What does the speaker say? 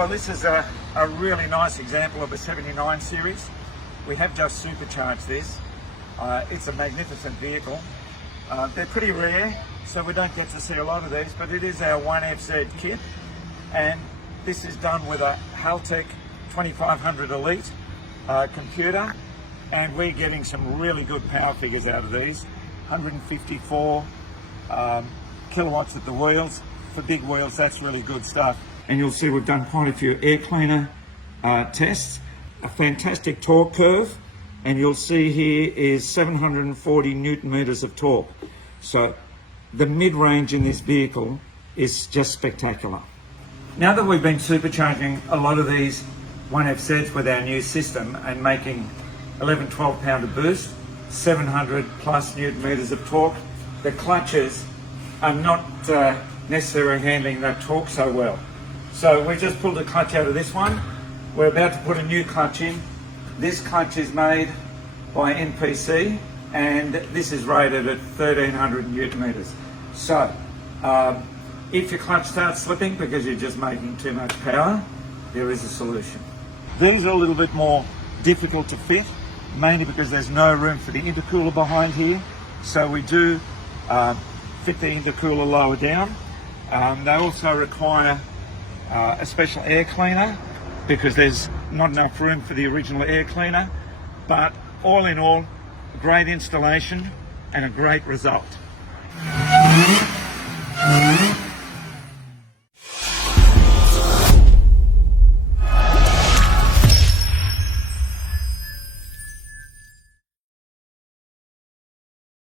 Well, this is a really nice example of a 79 series. We have just supercharged this. It's a magnificent vehicle. They're pretty rare, so we don't get to see a lot of these, but it is our 1FZ kit, and this is done with a Haltech 2500 Elite computer, and we're getting some really good power figures out of these. 154 kilowatts at the wheels. For big wheels, that's really good stuff. And you'll see we've done quite a few air cleaner tests. A fantastic torque curve, and you'll see here is 740 Newton meters of torque. So the mid-range in this vehicle is just spectacular. Now that we've been supercharging a lot of these 1FZs with our new system and making 11-12 pounder boost, 700 plus Newton meters of torque, the clutches are not necessarily handling that torque so well. So we just pulled a clutch out of this one. We're about to put a new clutch in. This clutch is made by NPC, and this is rated at 1300 Newton meters. So if your clutch starts slipping because you're just making too much power, there is a solution. These are a little bit more difficult to fit, mainly because there's no room for the intercooler behind here. So we do fit the intercooler lower down. They also require a special air cleaner because there's not enough room for the original air cleaner. But all in all, a great installation and a great result.